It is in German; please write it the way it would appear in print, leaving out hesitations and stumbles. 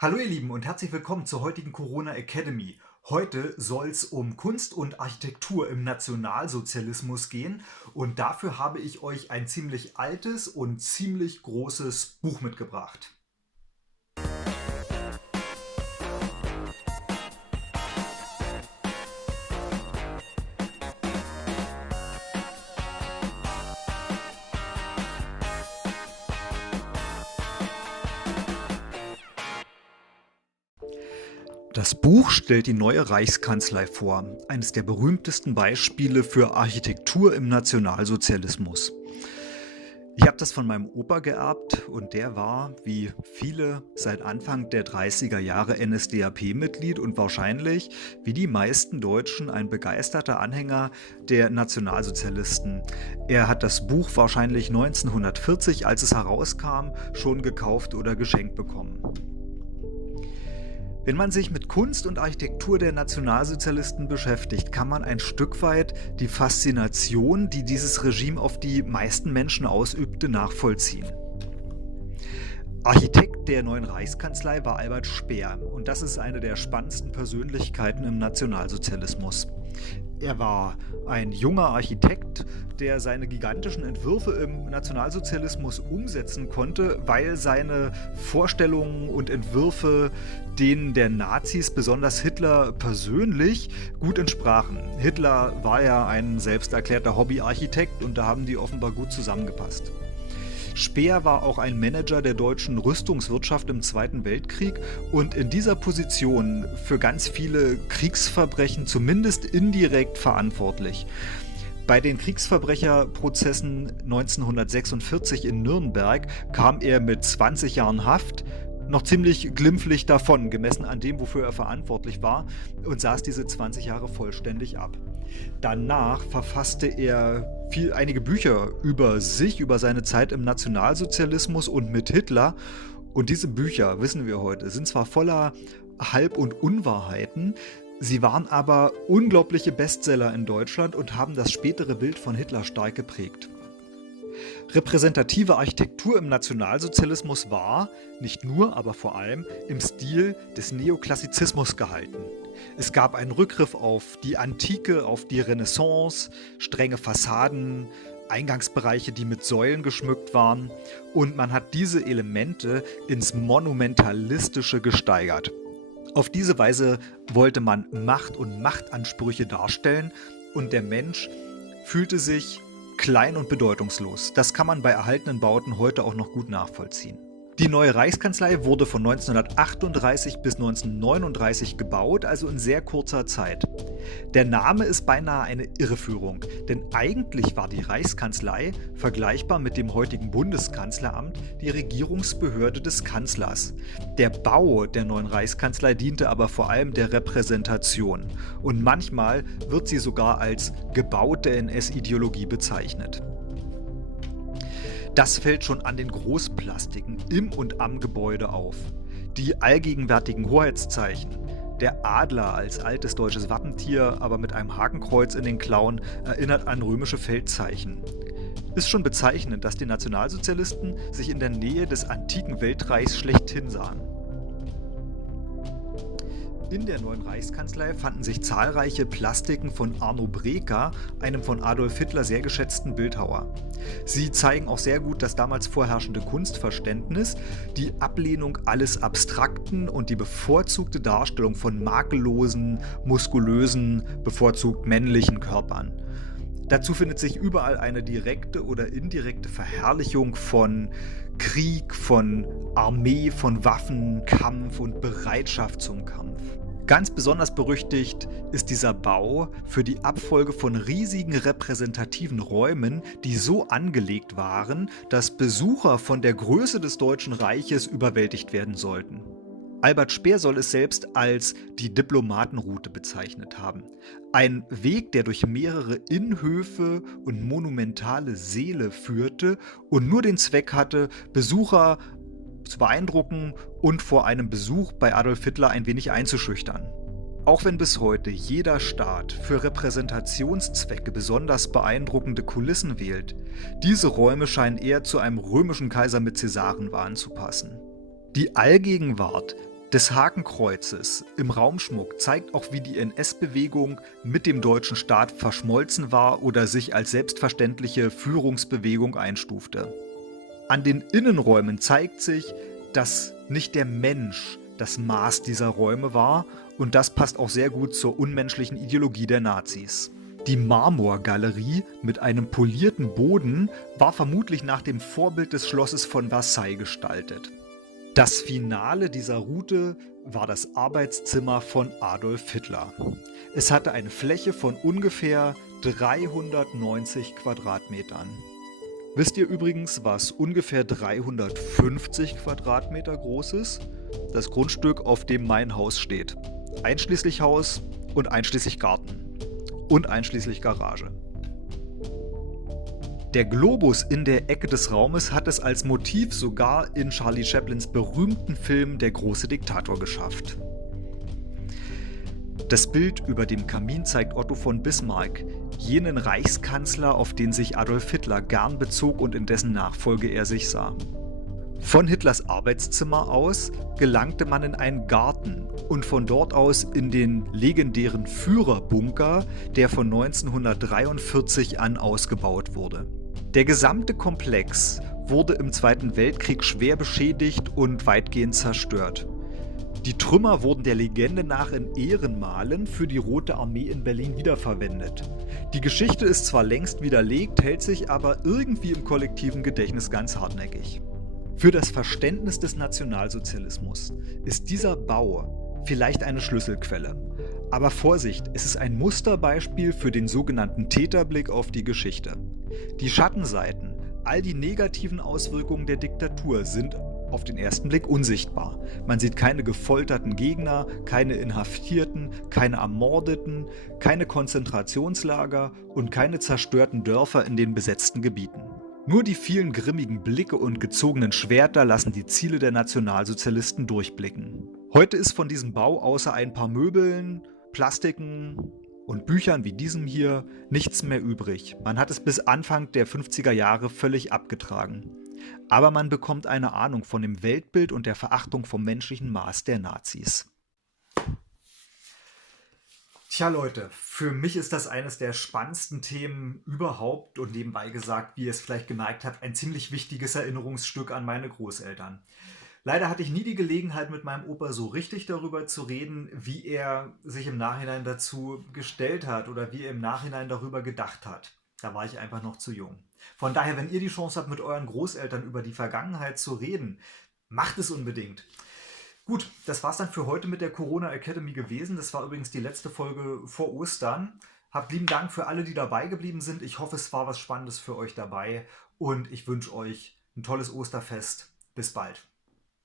Hallo ihr Lieben und herzlich willkommen zur heutigen Corona Academy. Heute soll es um Kunst und Architektur im Nationalsozialismus gehen und dafür habe ich euch ein ziemlich altes und ziemlich großes Buch mitgebracht. Das Buch stellt die neue Reichskanzlei vor, eines der berühmtesten Beispiele für Architektur im Nationalsozialismus. Ich habe das von meinem Opa geerbt und der war, wie viele, seit Anfang der 30er Jahre NSDAP-Mitglied und wahrscheinlich, wie die meisten Deutschen, ein begeisterter Anhänger der Nationalsozialisten. Er hat das Buch wahrscheinlich 1940, als es herauskam, schon gekauft oder geschenkt bekommen. Wenn man sich mit Kunst und Architektur der Nationalsozialisten beschäftigt, kann man ein Stück weit die Faszination, die dieses Regime auf die meisten Menschen ausübte, nachvollziehen. Architekt der neuen Reichskanzlei war Albert Speer und das ist eine der spannendsten Persönlichkeiten im Nationalsozialismus. Er war ein junger Architekt, der seine gigantischen Entwürfe im Nationalsozialismus umsetzen konnte, weil seine Vorstellungen und Entwürfe denen der Nazis, besonders Hitler persönlich, gut entsprachen. Hitler war ja ein selbst erklärter Hobbyarchitekt und da haben die offenbar gut zusammengepasst. Speer war auch ein Manager der deutschen Rüstungswirtschaft im Zweiten Weltkrieg und in dieser Position für ganz viele Kriegsverbrechen zumindest indirekt verantwortlich. Bei den Kriegsverbrecherprozessen 1946 in Nürnberg kam er mit 20 Jahren Haft noch ziemlich glimpflich davon, gemessen an dem, wofür er verantwortlich war, und saß diese 20 Jahre vollständig ab. Danach verfasste er einige Bücher über sich, über seine Zeit im Nationalsozialismus und mit Hitler. Und diese Bücher, wissen wir heute, sind zwar voller Halb- und Unwahrheiten, sie waren aber unglaubliche Bestseller in Deutschland und haben das spätere Bild von Hitler stark geprägt. Repräsentative Architektur im Nationalsozialismus war, nicht nur, aber vor allem, im Stil des Neoklassizismus gehalten. Es gab einen Rückgriff auf die Antike, auf die Renaissance, strenge Fassaden, Eingangsbereiche, die mit Säulen geschmückt waren, und man hat diese Elemente ins Monumentalistische gesteigert. Auf diese Weise wollte man Macht und Machtansprüche darstellen und der Mensch fühlte sich klein und bedeutungslos. Das kann man bei erhaltenen Bauten heute auch noch gut nachvollziehen. Die neue Reichskanzlei wurde von 1938 bis 1939 gebaut, also in sehr kurzer Zeit. Der Name ist beinahe eine Irreführung, denn eigentlich war die Reichskanzlei, vergleichbar mit dem heutigen Bundeskanzleramt, die Regierungsbehörde des Kanzlers. Der Bau der neuen Reichskanzlei diente aber vor allem der Repräsentation und manchmal wird sie sogar als gebaute NS-Ideologie bezeichnet. Das fällt schon an den Großplastiken im und am Gebäude auf. Die allgegenwärtigen Hoheitszeichen, der Adler als altes deutsches Wappentier, aber mit einem Hakenkreuz in den Klauen, erinnert an römische Feldzeichen. Ist schon bezeichnend, dass die Nationalsozialisten sich in der Nähe des antiken Weltreichs schlechthin sahen. In der neuen Reichskanzlei fanden sich zahlreiche Plastiken von Arno Breker, einem von Adolf Hitler sehr geschätzten Bildhauer. Sie zeigen auch sehr gut das damals vorherrschende Kunstverständnis, die Ablehnung alles Abstrakten und die bevorzugte Darstellung von makellosen, muskulösen, bevorzugt männlichen Körpern. Dazu findet sich überall eine direkte oder indirekte Verherrlichung von Krieg, von Armee, von Waffen, Kampf und Bereitschaft zum Kampf. Ganz besonders berüchtigt ist dieser Bau für die Abfolge von riesigen repräsentativen Räumen, die so angelegt waren, dass Besucher von der Größe des Deutschen Reiches überwältigt werden sollten. Albert Speer soll es selbst als die Diplomatenroute bezeichnet haben. Ein Weg, der durch mehrere Innenhöfe und monumentale Säle führte und nur den Zweck hatte, Besucher zu beeindrucken und vor einem Besuch bei Adolf Hitler ein wenig einzuschüchtern. Auch wenn bis heute jeder Staat für Repräsentationszwecke besonders beeindruckende Kulissen wählt, diese Räume scheinen eher zu einem römischen Kaiser mit Cäsarenwahn zu passen. Die Allgegenwart des Hakenkreuzes im Raumschmuck zeigt auch, wie die NS-Bewegung mit dem deutschen Staat verschmolzen war oder sich als selbstverständliche Führungsbewegung einstufte. An den Innenräumen zeigt sich, dass nicht der Mensch das Maß dieser Räume war, und das passt auch sehr gut zur unmenschlichen Ideologie der Nazis. Die Marmorgalerie mit einem polierten Boden war vermutlich nach dem Vorbild des Schlosses von Versailles gestaltet. Das Finale dieser Route war das Arbeitszimmer von Adolf Hitler. Es hatte eine Fläche von ungefähr 390 Quadratmetern. Wisst ihr übrigens, was ungefähr 350 Quadratmeter groß ist? Das Grundstück, auf dem mein Haus steht. Einschließlich Haus und einschließlich Garten. Und einschließlich Garage. Der Globus in der Ecke des Raumes hat es als Motiv sogar in Charlie Chaplins berühmten Film Der große Diktator geschafft. Das Bild über dem Kamin zeigt Otto von Bismarck, jenen Reichskanzler, auf den sich Adolf Hitler gern bezog und in dessen Nachfolge er sich sah. Von Hitlers Arbeitszimmer aus gelangte man in einen Garten und von dort aus in den legendären Führerbunker, der von 1943 an ausgebaut wurde. Der gesamte Komplex wurde im Zweiten Weltkrieg schwer beschädigt und weitgehend zerstört. Die Trümmer wurden der Legende nach in Ehrenmalen für die Rote Armee in Berlin wiederverwendet. Die Geschichte ist zwar längst widerlegt, hält sich aber irgendwie im kollektiven Gedächtnis ganz hartnäckig. Für das Verständnis des Nationalsozialismus ist dieser Bau vielleicht eine Schlüsselquelle. Aber Vorsicht, es ist ein Musterbeispiel für den sogenannten Täterblick auf die Geschichte. Die Schattenseiten, all die negativen Auswirkungen der Diktatur sind auf den ersten Blick unsichtbar. Man sieht keine gefolterten Gegner, keine Inhaftierten, keine Ermordeten, keine Konzentrationslager und keine zerstörten Dörfer in den besetzten Gebieten. Nur die vielen grimmigen Blicke und gezogenen Schwerter lassen die Ziele der Nationalsozialisten durchblicken. Heute ist von diesem Bau außer ein paar Möbeln, Plastiken und Büchern wie diesem hier nichts mehr übrig. Man hat es bis Anfang der 50er Jahre völlig abgetragen. Aber man bekommt eine Ahnung von dem Weltbild und der Verachtung vom menschlichen Maß der Nazis. Tja Leute, für mich ist das eines der spannendsten Themen überhaupt und nebenbei gesagt, wie ihr es vielleicht gemerkt habt, ein ziemlich wichtiges Erinnerungsstück an meine Großeltern. Leider hatte ich nie die Gelegenheit, mit meinem Opa so richtig darüber zu reden, wie er sich im Nachhinein dazu gestellt hat oder wie er im Nachhinein darüber gedacht hat. Da war ich einfach noch zu jung. Von daher, wenn ihr die Chance habt, mit euren Großeltern über die Vergangenheit zu reden, macht es unbedingt. Gut, das war's dann für heute mit der Corona Academy gewesen. Das war übrigens die letzte Folge vor Ostern. Habt lieben Dank für alle, die dabei geblieben sind. Ich hoffe, es war was Spannendes für euch dabei und ich wünsche euch ein tolles Osterfest. Bis bald.